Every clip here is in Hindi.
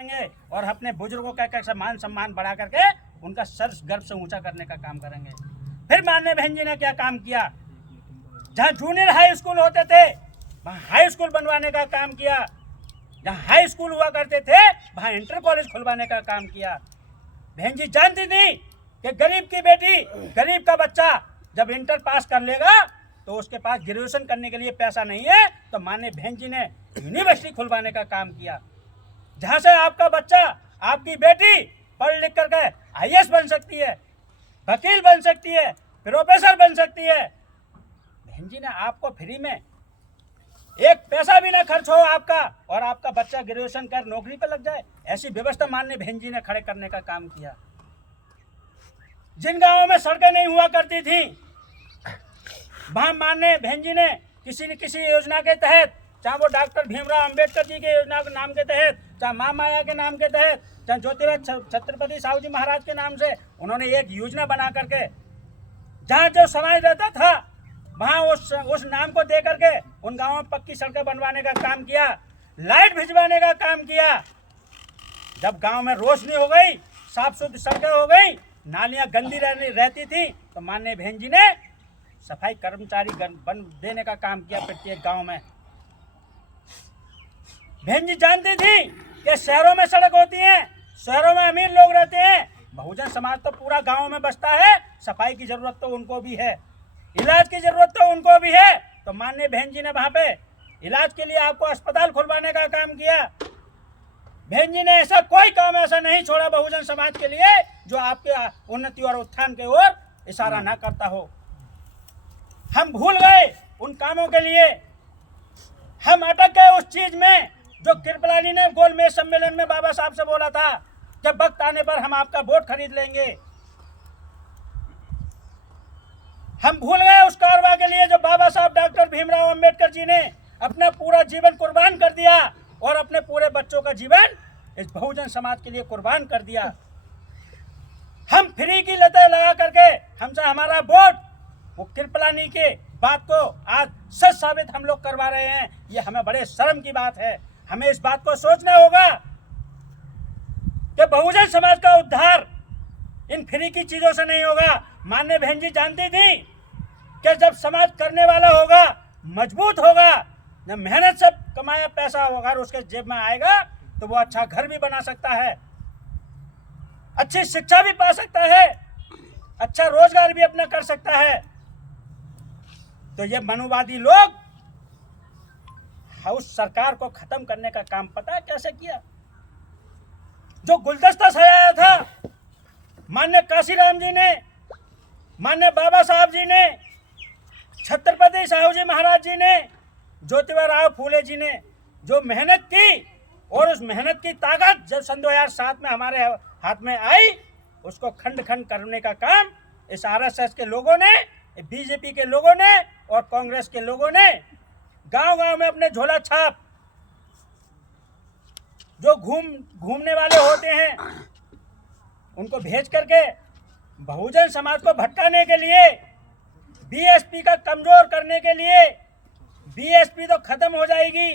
करेंगे और अपने बुजुर्गों का मान सम्मान बढ़ा करके उनका सर गर्व से ऊंचा करने का काम करेंगे। फिर माननीय बहन जी ने क्या काम किया, जहाँ जूनियर हाई स्कूल होते थे वहाँ हाई स्कूल बनवाने का काम किया, जहाँ हाई स्कूल हुआ करते थे वहाँ इंटर कॉलेज खुलवाने का काम किया। बहन जी जानती थी कि गरीब की बेटी, गरीब का बच्चा जब इंटर पास कर लेगा तो उसके पास ग्रेजुएशन करने के लिए पैसा नहीं है, तो माननीय बहन जी ने यूनिवर्सिटी खुलवाने का काम किया, जहाँ से आपका बच्चा, आपकी बेटी पढ़ लिख करके आईएएस बन सकती है, वकील बन सकती है, प्रोफेसर बन सकती है। बहन जी ने आपको फ्री में एक पैसा भी ना खर्च हो आपका, और आपका बच्चा ग्रेजुएशन कर नौकरी पर लग जाए, ऐसी व्यवस्था माननीय बहन जी ने खड़े करने का काम किया। जिन गांवों में सड़कें नहीं हुआ करती थी वहां माननीय बहन जी ने किसी न किसी योजना के तहत, चाहे वो डॉक्टर भीमराव अंबेडकर जी के योजना के नाम के तहत, चाहे माँ माया के नाम के तहत, चाहे ज्योतिबा छत्रपति साहू जी महाराज के नाम से, उन्होंने एक योजना बना करके जहाँ जो समाज रहता था वहाँ उस नाम को दे करके उन गाँवों में पक्की सड़कें बनवाने का काम किया, लाइट भिजवाने का काम किया। जब गाँव में रोशनी हो गई, साफ सुथरी सड़कें हो गई, नालियाँ गंदी रहती थी, तो माननीय बहन जी ने सफाई कर्मचारी बन देने का काम किया प्रत्येक गांव में। बहन जी जानती थी कि शहरों में सड़क होती है, शहरों में अमीर लोग रहते हैं, बहुजन समाज तो पूरा गांव में बसता है, सफाई की जरूरत तो उनको भी है, इलाज की जरूरत तो उनको भी है। तो माननीय बहन जी ने वहां पे इलाज के लिए आपको अस्पताल खुलवाने का काम किया। बहन जी ने ऐसा कोई काम ऐसा नहीं छोड़ा बहुजन समाज के लिए जो आपके उन्नति और उत्थान की ओर इशारा ना करता हो। हम भूल गए उन कामों के लिए, हम अटक गए उस चीज में जो कृपलानी ने गोलमेज सम्मेलन में बाबा साहब से बोला था कि वक्त आने पर हम आपका वोट खरीद लेंगे। हम भूल गए उस कारवा के लिए जो बाबा साहब डॉक्टर भीमराव अंबेडकर जी ने अपना पूरा जीवन कुर्बान कर दिया और अपने पूरे बच्चों का जीवन इस बहुजन समाज के लिए कुर्बान कर दिया। हम फ्री की लतें लगा करके हमसे हमारा वोट वो कृपलानी के बात को आज सच साबित हम लोग करवा रहे हैं, ये हमें बड़े शर्म की बात है। हमें इस बात को सोचना होगा कि बहुजन समाज का उद्धार इन फ्री की चीजों से नहीं होगा। माननीय बहन जी जानती थी कि जब समाज करने वाला होगा, मजबूत होगा, जब मेहनत से कमाया पैसा होगा उसके जेब में आएगा तो वो अच्छा घर भी बना सकता है, अच्छी शिक्षा भी पा सकता है, अच्छा रोजगार भी अपना कर सकता है। तो ये मनुवादी लोग हाउस सरकार को खत्म करने का काम पता है कैसे किया? जो गुलदस्ता सजाया था माननीय काशीराम जी ने, माननीय बाबा साहब जी ने, छत्रपति साहू जी महाराज जी ने, ज्योतिबा राव फूले जी ने जो मेहनत की, और उस मेहनत की ताकत जब सन 2007 में हमारे हाथ में आई, उसको खंड खंड करने का काम इस आरएसएस के लोगों ने, बीजेपी के लोगों ने और कांग्रेस के लोगों ने गांव-गांव में अपने झोला छाप जो घूमने वाले होते हैं उनको भेज करके बहुजन समाज को भटकाने के लिए, बीएसपी का कमजोर करने के लिए, बीएसपी तो खत्म हो जाएगी,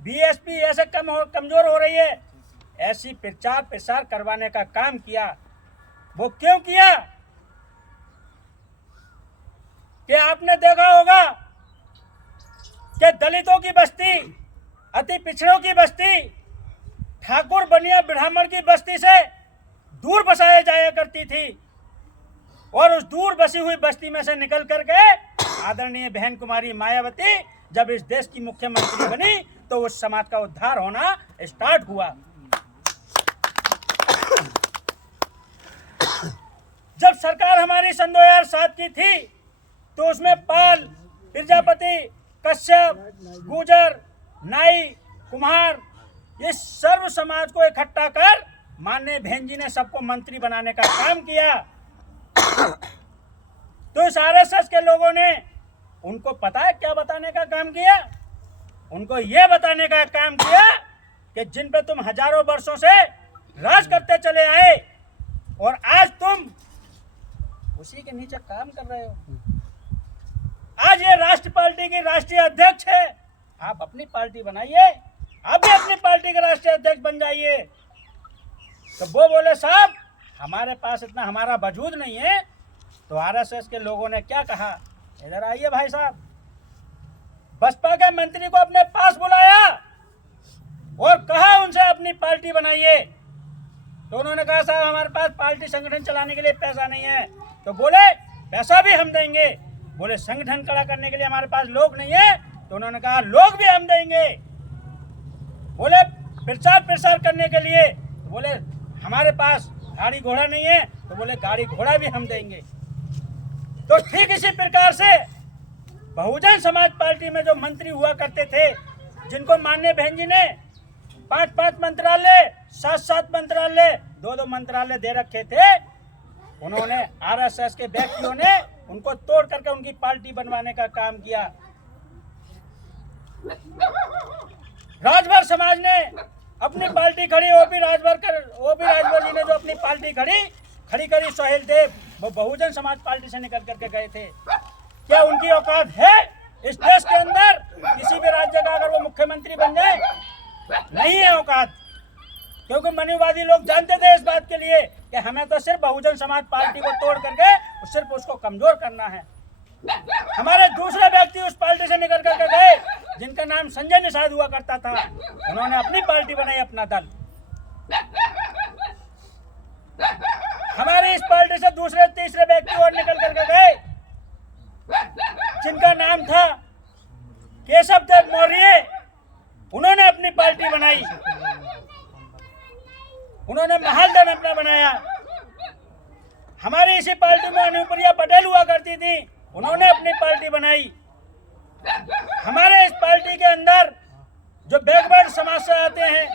बीएसपी ऐसे कमजोर हो रही है, ऐसी प्रचार प्रसार करवाने का काम किया। वो क्यों किया कि आपने देखा होगा कि दलितों की बस्ती, अति पिछड़ों की बस्ती, ठाकुर बनिया ब्राह्मण की बस्ती से दूर बसाया जाया करती थी, और उस दूर बसी हुई बस्ती में से निकल करके आदरणीय बहन कुमारी मायावती जब इस देश की मुख्यमंत्री बनी तो उस समाज का उद्धार होना स्टार्ट हुआ। जब सरकार हमारी सन 2007 की थी तो उसमें पाल, प्रजापति, कश्यप, गुजर, नाई, कुम्हार, ये सर्व समाज को इकट्ठा कर माननीय बहन जी ने सबको मंत्री बनाने का काम किया। तो इस आरएसएस के लोगों ने, उनको पता है क्या बताने का काम किया? उनको ये बताने का काम किया कि जिन पे तुम हजारों वर्षों से राज करते चले आए और आज तुम उसी के नीचे काम कर रहे हो। आज ये राष्ट्र पार्टी की राष्ट्रीय अध्यक्ष है, आप अपनी पार्टी बनाइए, आप भी अपनी पार्टी के राष्ट्रीय अध्यक्ष बन जाइए। तो वो बोले साहब हमारे पास इतना हमारा वजूद नहीं है। तो आरएसएस के लोगों ने क्या कहा, इधर आइए भाई साहब, बसपा के मंत्री को अपने पास बुलाया और कहा उनसे अपनी पार्टी बनाइए। तो उन्होंने कहा साहब हमारे पास पार्टी संगठन चलाने के लिए पैसा नहीं है। तो बोले पैसा भी हम देंगे। बोले संगठन खड़ा करने के लिए हमारे पास लोग नहीं है। तो उन्होंने कहा लोग भी हम देंगे। बोले प्रचार प्रसार करने के लिए, तो बोले हमारे पास गाड़ी घोड़ा नहीं है। तो बोले गाड़ी घोड़ा भी हम देंगे। तो ठीक इसी प्रकार से बहुजन समाज पार्टी में जो मंत्री हुआ करते थे, जिनको माननीय बहन जी ने 5-5 मंत्रालय, 7-7 मंत्रालय, 2-2 मंत्रालय दे रखे थे, उन्होंने आरएसएस के व्यक्तियों ने उनको तोड़ करके उनकी पार्टी बनवाने का काम किया। राजभर समाज ने अपनी पार्टी खड़ी, ओपी राजभर जी ने जो अपनी पार्टी खड़ी करी, सोहेल देव वो बहुजन समाज पार्टी से निकल करके गए थे। क्या उनकी औकात है इस देश के अंदर किसी भी राज्य का अगर वो मुख्यमंत्री बन जाए? नहीं है औकात, क्योंकि मनुवादी लोग जानते थे इस बात के लिए कि हमें तो सिर्फ बहुजन समाज पार्टी को तोड़ करके सिर्फ उसको कमजोर करना है। हमारे दूसरे व्यक्ति उस पार्टी से निकल करके गए जिनका नाम संजय निषाद हुआ करता था, उन्होंने अपनी पार्टी बनाई, अपना दल। हमारे इस पार्टी से दूसरे तीसरे व्यक्ति और निकल करके गए जिनका नाम था केशव देव मौर्य, उन्होंने अपनी पार्टी बनाई, उन्होंने महालदन अपना बनाया। हमारी इसी पार्टी में अनुप्रिया पटेल हुआ करती थी, उन्होंने अपनी पार्टी बनाई। हमारे इस पार्टी के अंदर जो बैकवर्ड समाज से आते हैं,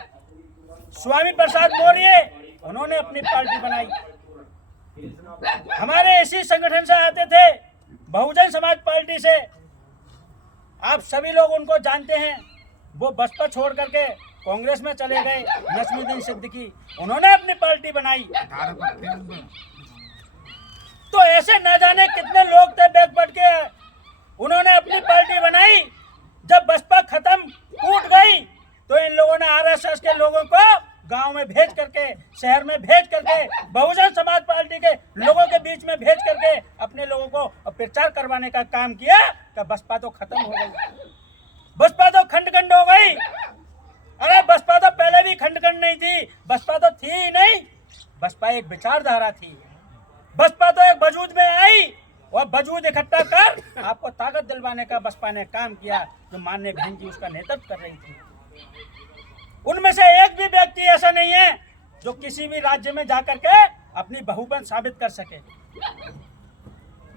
स्वामी प्रसाद मौर्य, उन्होंने अपनी पार्टी बनाई। हमारे इसी संगठन से आते थे, बहुजन समाज पार्टी से, आप सभी लोग उनको जानते हैं, वो बसपा छोड़ करके कांग्रेस में चले गए, नसीमुद्दीन सिद्दीकी, उन्होंने अपनी पार्टी बनाई। तो ऐसे न जाने कितने लोग थे बैकवर्ड के, उन्होंने अपनी पार्टी बनाई। जब बसपा खत्म टूट गई तो इन लोगों ने आरएसएस के लोगों को गांव में भेज करके, शहर में भेज करके, बहुजन समाज पार्टी के लोगों के बीच में भेज करके अपने लोगों को प्रचार करवाने का काम किया कि बसपा तो खत्म हो गई, बसपा तो खंड हो गई। अरे बसपा तो पहले भी खंड नहीं थी, बसपा तो थी ही नहीं, बसपा एक विचारधारा थी। बसपा तो एक वजूद में आई और वजूद इकट्ठा कर आपको ताकत दिलवाने का बसपा ने काम किया, जो माननीय बहन जी उसका नेतृत्व कर रही थी। उनमें से एक भी व्यक्ति ऐसा नहीं है जो किसी भी राज्य में जाकर के अपनी बहुमत साबित कर सके।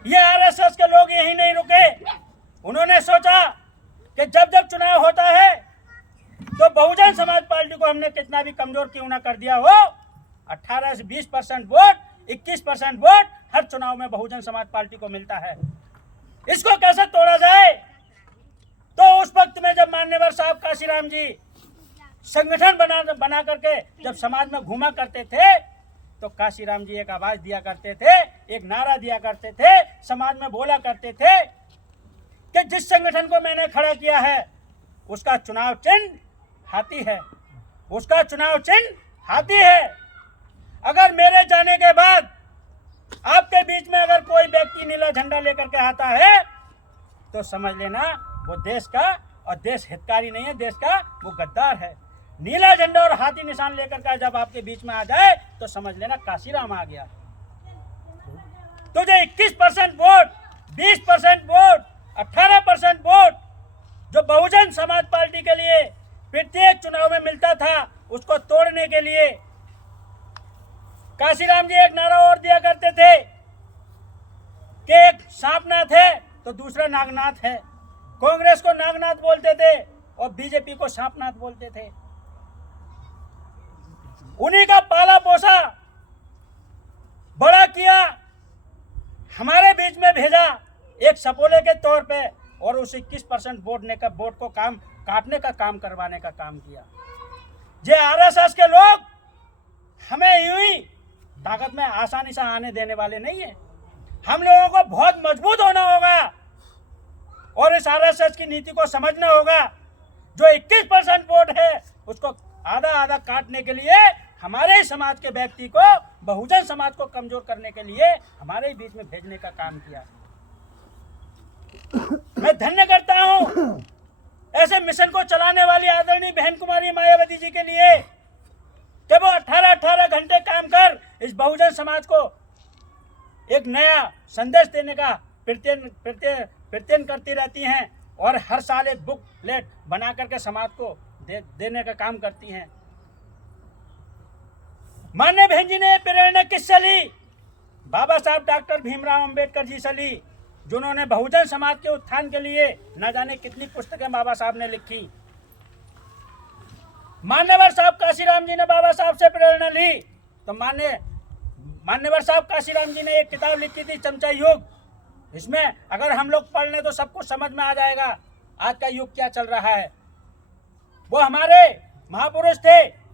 ये आरएसएस के लोग यही नहीं रुके, उन्होंने सोचा कि जब जब चुनाव होता है तो बहुजन समाज पार्टी को हमने कितना भी कमजोर क्यों ना कर दिया हो, 18 से 20% वोट, 21% वोट हर चुनाव में बहुजन समाज पार्टी को मिलता है, इसको कैसे तोड़ा जाए। तो उस वक्त में जब मान्यवर साहब काशीराम जी संगठन बना करके जब समाज में घूमा करते थे, तो काशीराम जी एक आवाज दिया करते थे, एक नारा दिया करते थे, समाज में बोला करते थे कि जिस संगठन को मैंने खड़ा किया है उसका चुनाव चिन्ह हाथी है, उसका चुनाव चिन्ह हाथी है। अगर मेरे जाने के बाद आपके बीच में अगर कोई व्यक्ति नीला झंडा लेकर के आता है तो समझ लेना वो देश का और देश हितकारी नहीं है, देश का वो गद्दार है। नीला झंडा और हाथी निशान लेकर के जब आपके बीच में आ जाए तो समझ लेना काशीराम आ गया। तुझे 21% वोट, 20% वोट, 18% वोट जो बहुजन समाज पार्टी के लिए प्रत्येक चुनाव में मिलता था, उसको तोड़ने के लिए काशीराम जी एक नारा और दिया करते थे कि एक सांपनाथ है तो दूसरा नागनाथ है। कांग्रेस को नागनाथ बोलते थे और बीजेपी को सांपनाथ बोलते थे। उन्हीं का पाला पोसा, बड़ा किया, हमारे बीच में भेजा एक सपोले के तौर पे, और उस 21% वोट को काम काटने का काम करवाने का काम किया। जे आरएसएस के लोग हमें यूं ही ताकत में आसानी से आने देने वाले नहीं है। हम लोगों को बहुत मजबूत होना होगा और इस आरएसएस की नीति को समझना होगा। जो 21% वोट है उसको आधा आधा काटने के लिए हमारे ही समाज के व्यक्ति को, बहुजन समाज को कमजोर करने के लिए हमारे ही बीच में भेजने का काम किया। मैं धन्य करता हूं ऐसे मिशन को चलाने वाली आदरणीय बहन कुमारी मायावती जी के लिए कि वो 18-18 घंटे काम कर इस बहुजन समाज को एक नया संदेश देने का प्रयत्न करती रहती हैं और हर साल एक बुकलेट बना करके समाज को देने का काम करती हैं। माननीय बहन जी ने प्रेरणा किससे ली? बाबा साहब डॉक्टर भीमराव अंबेडकर जी से ली, जिन्होंने बहुजन समाज के उत्थान के लिए न जाने कितनी पुस्तकें बाबा साहब ने लिखी। मान्यवर साहब काशीराम जी ने बाबा साहब से प्रेरणा ली, तो मान्यवर साहब काशीराम जी ने एक किताब लिखी थी, चमचा युग। इसमें अगर हम लोग पढ़ लें तो सब कुछ समझ में आ जाएगा आज का युग क्या चल रहा है। वो हमारे महापुरुष थे।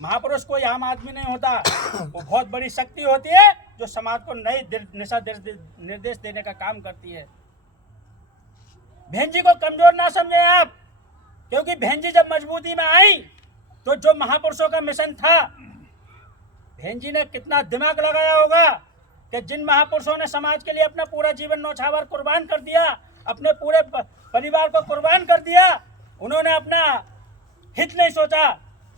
महापुरुष कोई आम आदमी नहीं होता, वो बहुत बड़ी शक्ति होती है जो समाज को नई दिशा निर्देश देने का काम करती है। बहन जी को कमजोर ना समझे आप, क्योंकि बहन जी जब मजबूती में आई तो जो महापुरुषों का मिशन था, बहन जी ने कितना दिमाग लगाया होगा कि जिन महापुरुषों ने समाज के लिए अपना पूरा जीवन न्यौछावर कुर्बान कर दिया, अपने पूरे परिवार को कुर्बान कर दिया, उन्होंने अपना हित नहीं सोचा,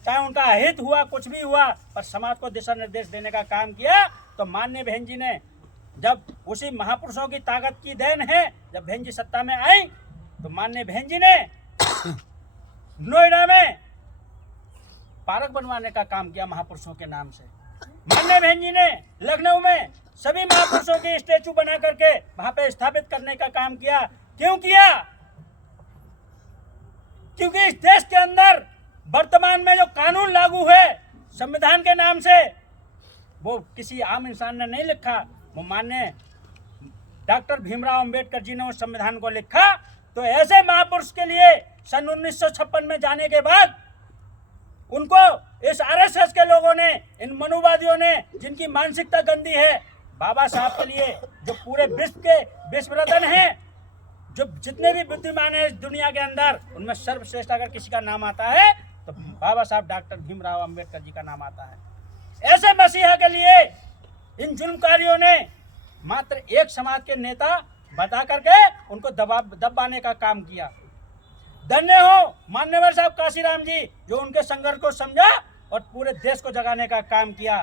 चाहे उनका हित हुआ कुछ भी हुआ, पर समाज को दिशा निर्देश देने का काम किया। तो माननीय बहन जी ने, जब उसी महापुरुषों की ताकत की देन है, जब बहन जी सत्ता में आई तो माननीय बहन जी ने नोएडा में पार्क बनवाने का काम किया महापुरुषों के नाम से। माननीय बहन जी ने लखनऊ में सभी महापुरुषों के स्टैचू बना करके वहां पे स्थापित करने का काम किया। क्यों किया? क्योंकि इस देश के अंदर वर्तमान में जो कानून लागू है संविधान के नाम से, वो किसी आम इंसान ने नहीं लिखा, वो माननीय डॉक्टर भीमराव अंबेडकर जी ने उस संविधान को लिखा। तो ऐसे महापुरुष के लिए सन 1956 में जाने के बाद उनको इस आरएसएस के लोगों ने, इन मनुवादियों ने, जिनकी मानसिकता गंदी है, बाबा साहब के लिए जो पूरे विश्व के विश्वरत्न हैं, जो जितने भी बुद्धिमान हैं इस दुनिया के अंदर, उनमें सर्वश्रेष्ठ अगर किसी का नाम आता है तो बाबा साहब डॉक्टर भीमराव अंबेडकर जी का नाम आता है। ऐसे मसीहा के लिए इन जुल्मकारियों ने मात्र एक समाज के नेता बता करके उनको दबाने का काम किया। धन्य हो मान्यवर साहब काशीराम जी, जो उनके संघर्ष को समझा और पूरे देश को जगाने का काम किया,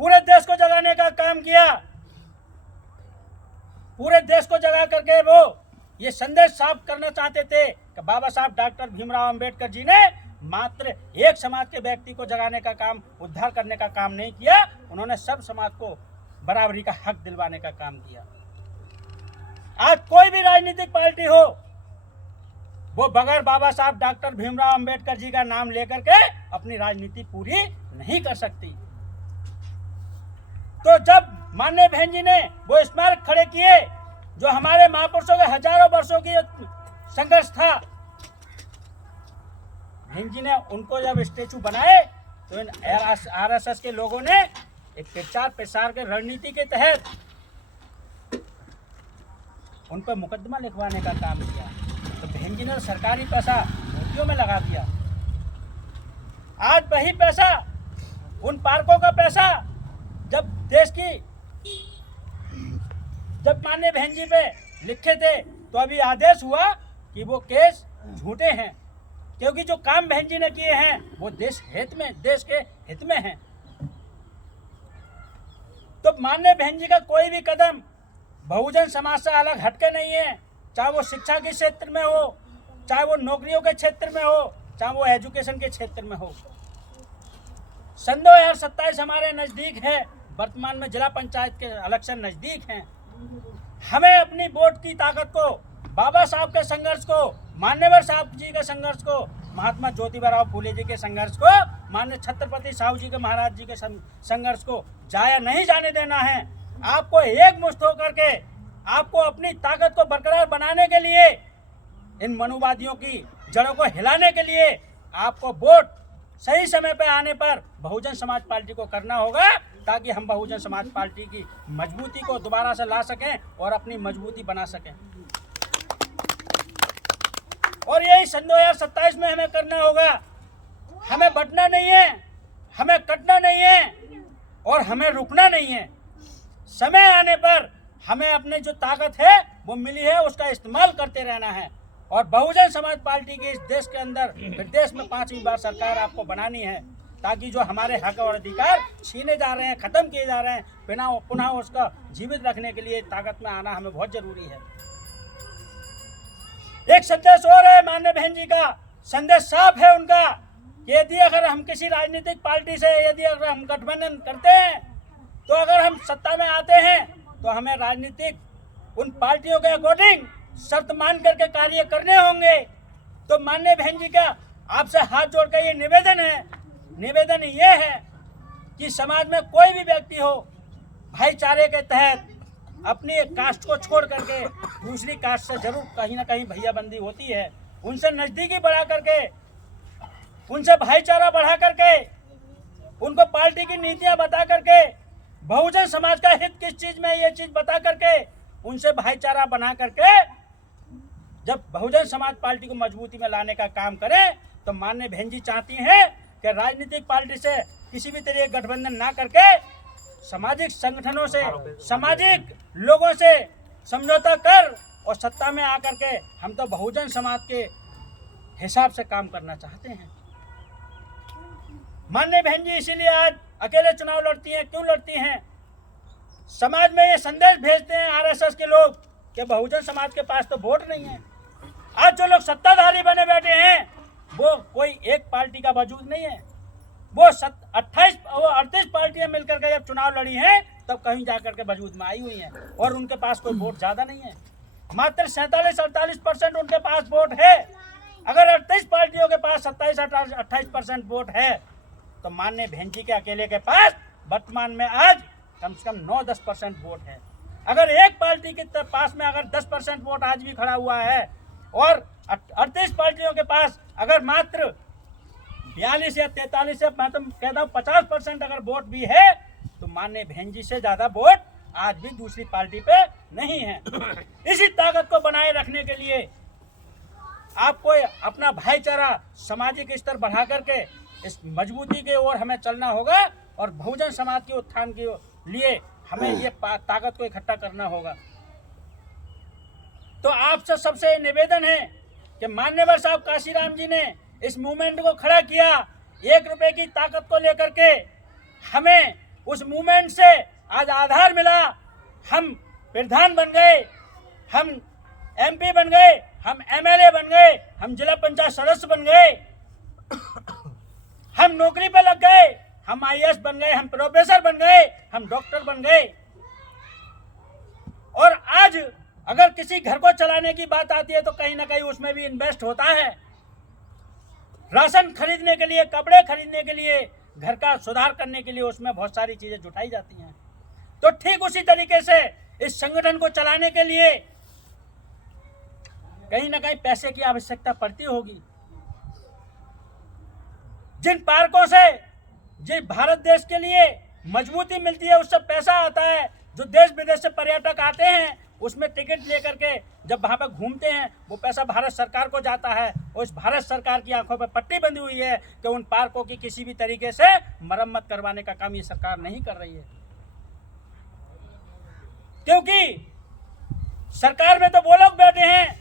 पूरे देश को जगाने का काम किया। पूरे देश को जगा करके वो ये संदेश साफ करना चाहते थे कि बाबा साहब डॉक्टर भीमराव अंबेडकर जी ने मात्र एक समाज के व्यक्ति को जगाने का काम, उद्धार करने का काम नहीं किया, उन्होंने सब समाज को बराबरी का हक दिलवाने का काम किया। आज कोई भी राजनीतिक पार्टी हो, वो बगैर बाबा साहब डॉक्टर भीमराव अंबेडकर जी का नाम लेकर के अपनी राजनीति पूरी नहीं कर सकती। तो जब माननीय बहन जी ने वो स्मारक खड़े किए, जो हमारे महापुरुषों के हजारों वर्षों की संघर्ष था, बहन जी ने उनको जब स्टेचू बनाए तो इन आरएसएस के लोगों ने एक प्रचार प्रसार के रणनीति के तहत उन पर मुकदमा लिखवाने का काम किया। तो बहन जी ने सरकारी पैसा मूर्तियों में लगा दिया। आज वही पैसा, उन पार्कों का पैसा, जब माननीय बहन जी पे लिखे थे तो अभी आदेश हुआ कि वो केस झूठे हैं, क्योंकि जो काम बहन जी ने किए हैं वो देश के हित में हैं। तो माननीय बहन जी का कोई भी कदम बहुजन समाज से अलग हटके नहीं है, चाहे वो शिक्षा के क्षेत्र में हो, चाहे वो नौकरियों के क्षेत्र में हो, चाहे वो एजुकेशन के क्षेत्र में हो। सन 2027 हमारे नजदीक है, वर्तमान में जिला पंचायत के इलेक्शन नजदीक हैं। हमें अपनी वोट की ताकत को, बाबा साहब के संघर्ष को, मान्यवर साहब जी के संघर्ष को, महात्मा ज्योतिबा फुले जी के संघर्ष को, माननीय छत्रपति साहू जी के महाराज जी के संघर्ष को जाया नहीं जाने देना है। आपको एकमुश्त होकर के, आपको अपनी ताकत को बरकरार बनाने के लिए, इन मनुवादियों की जड़ों को हिलाने के लिए आपको वोट सही समय पर आने पर बहुजन समाज पार्टी को करना होगा, ताकि हम बहुजन समाज पार्टी की मजबूती को दोबारा से ला सकें और अपनी मजबूती बना सकें। और यही सन 2027 में हमें करना होगा। हमें बटना नहीं है, और हमें रुकना नहीं है। समय आने पर हमें अपने जो ताकत है वो मिली है उसका इस्तेमाल करते रहना है। और बहुजन समाज पार्टी की इस देश के अंदर फिर देश में 5वीं बार सरकार आपको बनानी है, ताकि जो हमारे हक और अधिकार छीने जा रहे हैं, ख़त्म किए जा रहे हैं, पुनः उसका जीवित रखने के लिए ताकत में आना हमें बहुत जरूरी है। एक संदेश और है माननीय बहन जी का, संदेश साफ है उनका कि यदि अगर हम किसी राजनीतिक पार्टी से यदि अगर हम गठबंधन करते हैं, तो अगर हम सत्ता में आते हैं तो हमें राजनीतिक उन पार्टियों के अकॉर्डिंग शर्त मान करके कार्य करने होंगे। तो माननीय बहन जी का आपसे हाथ जोड़ कर ये निवेदन ये है कि समाज में कोई भी व्यक्ति हो, भाईचारे के तहत अपनी कास्ट को छोड़ करके दूसरी कास्ट से जरूर कहीं ना कहीं भैयाबंदी होती है। उनसे नज़दीकी बढ़ा करके, उनसे भाईचारा बढ़ा करके, उनको पार्टी की नीतियां बता करके, बहुजन समाज का हित किस चीज में ये चीज बता करके उनसे भाईचारा बना करके जब बहुजन समाज पार्टी को मजबूती में लाने का काम करें, तो माननीय बहन जी चाहती हैं कि राजनीतिक पार्टी से किसी भी तरह गठबंधन ना करके सामाजिक संगठनों से, सामाजिक लोगों से समझौता कर और सत्ता में आकर के हम तो बहुजन समाज के हिसाब से काम करना चाहते हैं। माननीय बहन जी इसीलिए आज अकेले चुनाव लड़ती हैं। क्यों लड़ती हैं? समाज में ये संदेश भेजते हैं आरएसएस के लोग कि बहुजन समाज के पास तो वोट नहीं है। आज जो लोग सत्ताधारी बने बैठे हैं वो कोई एक पार्टी का वजूद नहीं है। वो 38 पार्टियां मिलकर के जब चुनाव लड़ी हैं तब कहीं जाकर के वजूद में आई हुई हैं और उनके पास कोई वोट ज्यादा नहीं है। मात्र 47-48% उनके पास वोट है। अगर 38 पार्टियों के पास 27-28% वोट है तो माननीय बहन जी के अकेले के पास वर्तमान में आज कम से कम 9-10% वोट है। अगर एक पार्टी के पास में अगर 10% वोट आज भी खड़ा हुआ है और 38 पार्टियों के पास अगर मात्र 42 या 43 या मैं तो कहता हूँ 50% अगर वोट भी है तो माननीय बहन जी से ज्यादा वोट आज भी दूसरी पार्टी पे नहीं है। इसी ताकत को बनाए रखने के लिए आपको अपना भाईचारा, सामाजिक स्तर बढ़ा करके इस मजबूती के ओर हमें चलना होगा और बहुजन समाज के उत्थान के लिए हमें ये ताकत को इकट्ठा करना होगा। तो आपसे सबसे निवेदन है कि मान्यवर साहब काशीराम जी ने इस मूवमेंट को खड़ा किया, 1 रुपए की ताकत को लेकर के हमें उस मूवमेंट से आज आधार मिला। हम प्रधान बन गए, हम एमपी बन गए, हम एमएलए बन गए, हम जिला पंचायत सदस्य बन गए, हम नौकरी पे लग गए, हम आईएएस बन गए, हम प्रोफेसर बन गए, हम डॉक्टर बन गए। और आज अगर किसी घर को चलाने की बात आती है तो कहीं ना कहीं उसमें भी इन्वेस्ट होता है। राशन खरीदने के लिए, कपड़े खरीदने के लिए, घर का सुधार करने के लिए उसमें बहुत सारी चीजें जुटाई जाती हैं। तो ठीक उसी तरीके से इस संगठन को चलाने के लिए कहीं ना कहीं पैसे की आवश्यकता पड़ती होगी। जिन पार्कों से जिस भारत देश के लिए मजबूती मिलती है उससे पैसा आता है। जो देश विदेश से पर्यटक आते हैं उसमें टिकट लेकर के जब वहाँ पर घूमते हैं वो पैसा भारत सरकार को जाता है और इस भारत सरकार की आंखों पर पट्टी बंधी हुई है कि उन पार्कों की किसी भी तरीके से मरम्मत करवाने का काम ये सरकार नहीं कर रही है। क्योंकि सरकार में तो वो लोग बैठे हैं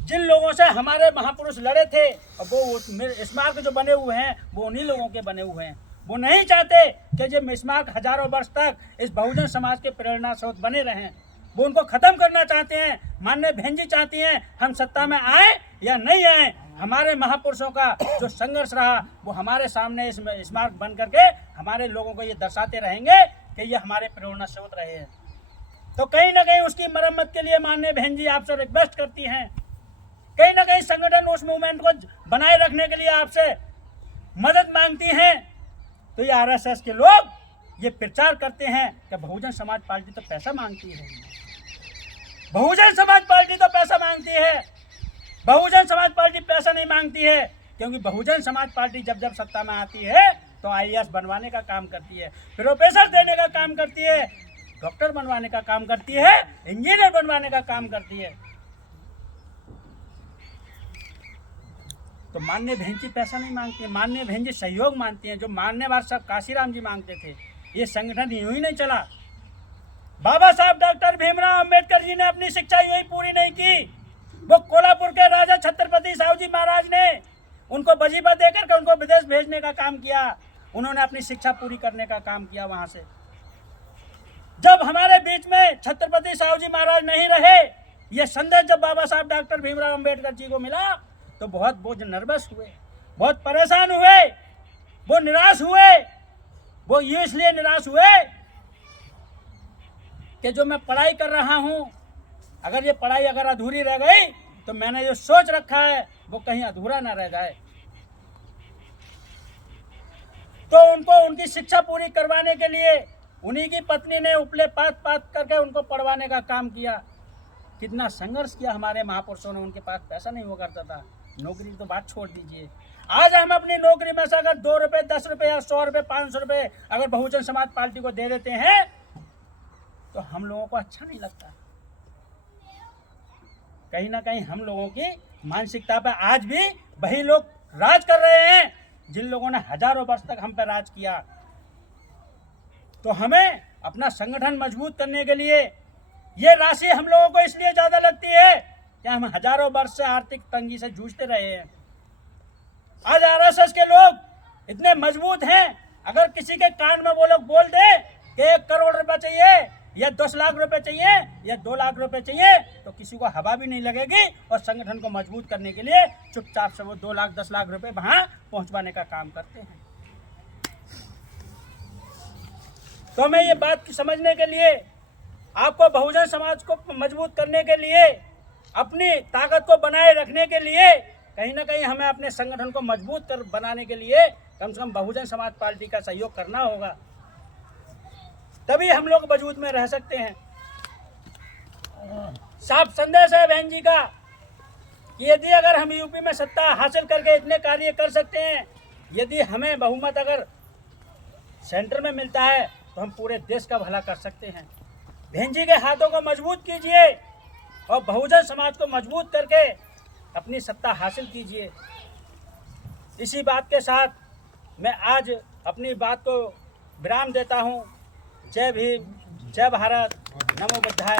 जिन लोगों से हमारे महापुरुष लड़े थे और वो स्मारक जो बने हुए हैं वो उन्हीं लोगों के बने हुए हैं। वो नहीं चाहते कि ये स्मारक हजारों वर्ष तक इस बहुजन समाज के प्रेरणा स्रोत बने रहें। वो उनको खत्म करना चाहते हैं। माननीय बहन जी चाहती हैं हम सत्ता में आए या नहीं आए, हमारे महापुरुषों का जो संघर्ष रहा वो हमारे सामने इस स्मारक बन करके हमारे लोगों को ये दर्शाते रहेंगे कि ये हमारे प्रेरणा स्रोत रहे हैं। तो कहीं ना कहीं उसकी मरम्मत के लिए माननीय बहन जी आपसे रिक्वेस्ट करती हैं, कहीं ना कहीं संगठन उस मूवमेंट को बनाए रखने के लिए आपसे मदद मांगती हैं। तो ये आरएसएस के लोग ये प्रचार करते हैं कि बहुजन समाज पार्टी तो पैसा मांगती है, बहुजन समाज पार्टी तो पैसा मांगती है। बहुजन समाज पार्टी पैसा नहीं मांगती है, क्योंकि बहुजन समाज पार्टी जब जब सत्ता में आती है तो आईएएस बनवाने का काम करती है, प्रोफेसर देने का काम करती है, डॉक्टर बनवाने का काम करती है, इंजीनियर बनवाने का काम करती है। तो माननीय बहन जी पैसा नहीं मांगती है, माननीय बहन जी सहयोग मांगती हैं। जो माननीय साहब काशीराम जी मांगते थे ये संगठन यूं ही नहीं चला। बाबा साहब डॉक्टर भीमराव अंबेडकर जी ने अपनी शिक्षा यही पूरी नहीं की, वो कोल्हापुर के राजा छत्रपति साहूजी महाराज ने उनको वजीफा देकर के उनको विदेश भेजने का काम किया। उन्होंने अपनी शिक्षा पूरी करने का काम किया वहां से। जब हमारे बीच में छत्रपति साहूजी महाराज नहीं रहे, ये संदेश जब बाबा साहब डॉक्टर भीमराव अंबेडकर जी को मिला तो बहुत वो नर्वस हुए, बहुत परेशान हुए, वो निराश हुए। वो ये इसलिए निराश हुए कि जो मैं पढ़ाई कर रहा हूं, अगर ये पढ़ाई अगर अधूरी रह गई तो मैंने जो सोच रखा है वो कहीं अधूरा ना रह जाए। तो उनको उनकी शिक्षा पूरी करवाने के लिए उन्हीं की पत्नी ने उपले पात पात करके उनको पढ़वाने का काम किया। कितना संघर्ष किया हमारे महापुरुषों ने। उनके पास पैसा नहीं हुआ करता था, नौकरी तो बात छोड़ दीजिए। आज हम अपनी नौकरी में से अगर 2 रुपए 10 रुपए या 100 रुपए 500 रुपए अगर बहुजन समाज पार्टी को दे देते हैं तो हम लोगों को अच्छा नहीं लगता। कहीं ना कहीं हम लोगों की मानसिकता पर आज भी वही लोग राज कर रहे हैं जिन लोगों ने हजारों वर्ष तक हम पर राज किया। तो हमें अपना संगठन मजबूत करने के लिए ये राशि हम लोगों को इसलिए ज्यादा लगती है कि हम हजारों वर्ष से आर्थिक तंगी से जूझते रहे हैं। आज आरएसएस के लोग इतने मजबूत हैं, अगर किसी के कान में वो लोग बोल दे कि 1 करोड़ रुपए चाहिए या 10 लाख रुपए चाहिए या 2 लाख रुपए चाहिए तो किसी को हवा भी नहीं लगेगी और संगठन को मजबूत करने के लिए चुपचाप से वो 2 लाख 10 लाख रुपए वहां पहुंचवाने का काम करते हैं। तो हमें ये बात समझने के लिए, आपको बहुजन समाज को मजबूत करने के लिए, अपनी ताकत को बनाए रखने के लिए कहीं ना कहीं हमें अपने संगठन को मजबूत कर बनाने के लिए कम से कम बहुजन समाज पार्टी का सहयोग करना होगा, तभी हम लोग वजूद में रह सकते हैं। साफ संदेश है बहन जी का कि यदि अगर हम यूपी में सत्ता हासिल करके इतने कार्य कर सकते हैं, यदि हमें बहुमत अगर सेंटर में मिलता है तो हम पूरे देश का भला कर सकते हैं। बहन जी के हाथों को मजबूत कीजिए और बहुजन समाज को मजबूत करके अपनी सत्ता हासिल कीजिए। इसी बात के साथ मैं आज अपनी बात को विराम देता हूँ। जय भीम, जय भारत, नमो बुद्धाय।